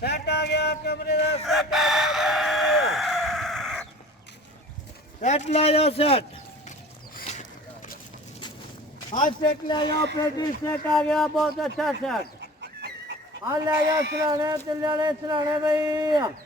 set आ गया कमरे का सेट आ गया सेट ले जाओ सेट हाँ सेट ले जाओ पेटी सेट आ गया बहुत अच्छा सेट हाँ ले जाओ सराने भाई